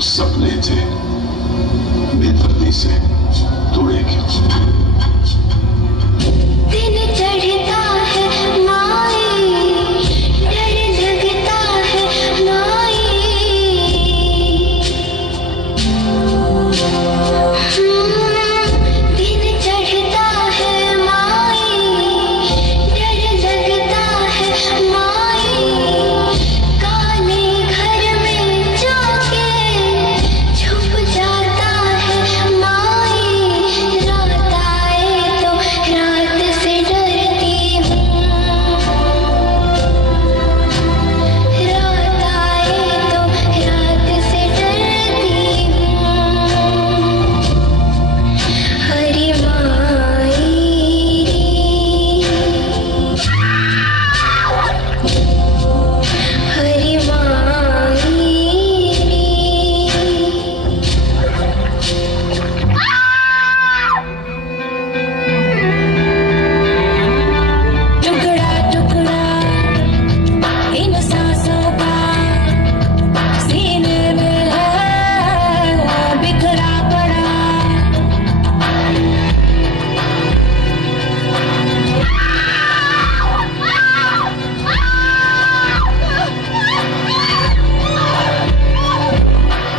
सपने थे बेदर्दी से तोड़े के। दिन चढ़ता है माई, डर लगता है माई। दिन चढ़ता है माई, डर लगता है माई। काले घर में जाके छुप जाता है माई। रात आए तो रात से डरती हूँ, रात आए तो रात से डरती हूँ। हरी माई, हरी माई। टुकड़ा टुकड़ा इन सांसों का सीने में है बिखरा पड़ा।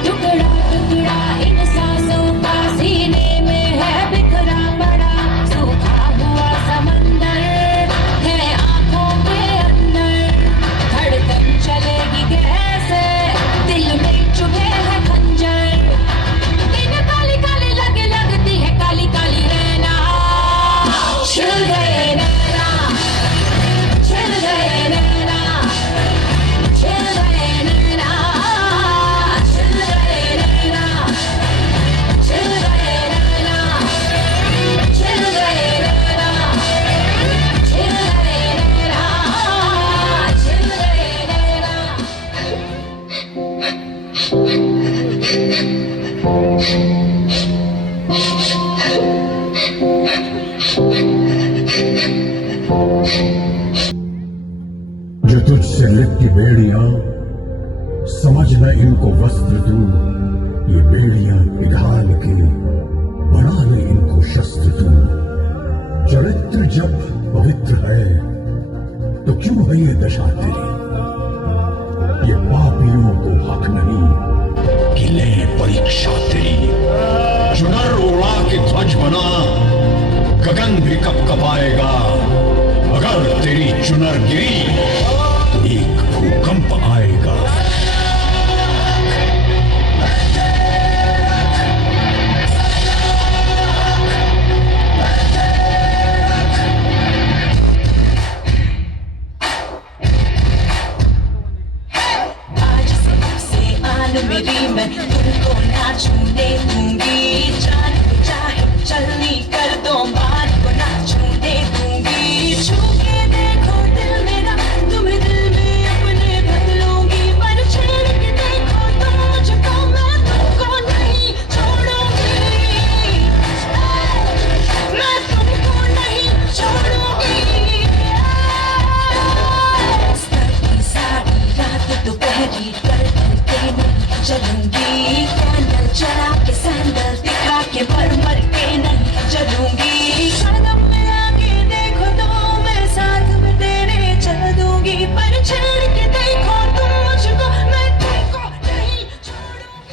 टुकड़ा टुकड़ा इन सांसों का सीने में है बिखरा पड़ा। सूखा हुआ समंदर है आंखों के अंदर। धड़कन चलेगी कैसे, दिल में चुभे है खंजर। दिन काली काली लगे लगती है काली काली रहना। छिल गए नैना, छिल गए नैना, छिल गए नैना, छिल गए नैना, छिल गए नैना, छिल गए नैना, छिल गए नैना, छिल गए नैना। जो तुझसे लिपटी बेड़ियां, समझ न इनको वस्त्र तू। ये बेड़ियां पिघाल के बना ले इनको शस्त्र तू। चरित्र जब पवित्र है तो क्यों है ये दशा तेरी। ये पापियों को हक नहीं कि ले परीक्षा तेरी। चुनर उड़ा के ध्वज बना, गगन भी कप कपाएगा। अगर तेरी चुनर गिरी तो एक भूकंप आएगा। आज सबसे आन मेरी मैं तुमको ना छूने दूंगी। जान को चाहे चलनी कर दो, मान को ना छूने दूंगी। छू के देखो दिल मेरा, तुम्हें दिल में अपने बदलूंगी। पर छेड़ के देखो तुम मुझको, मैं तुमको नहीं छोड़ूंगी। मैं तुमको नहीं छोड़ूंगी। सारी सारी रात दोपहरी कर के नहीं चलूंगी। कैंडल चला के सैंडल दिखा के पर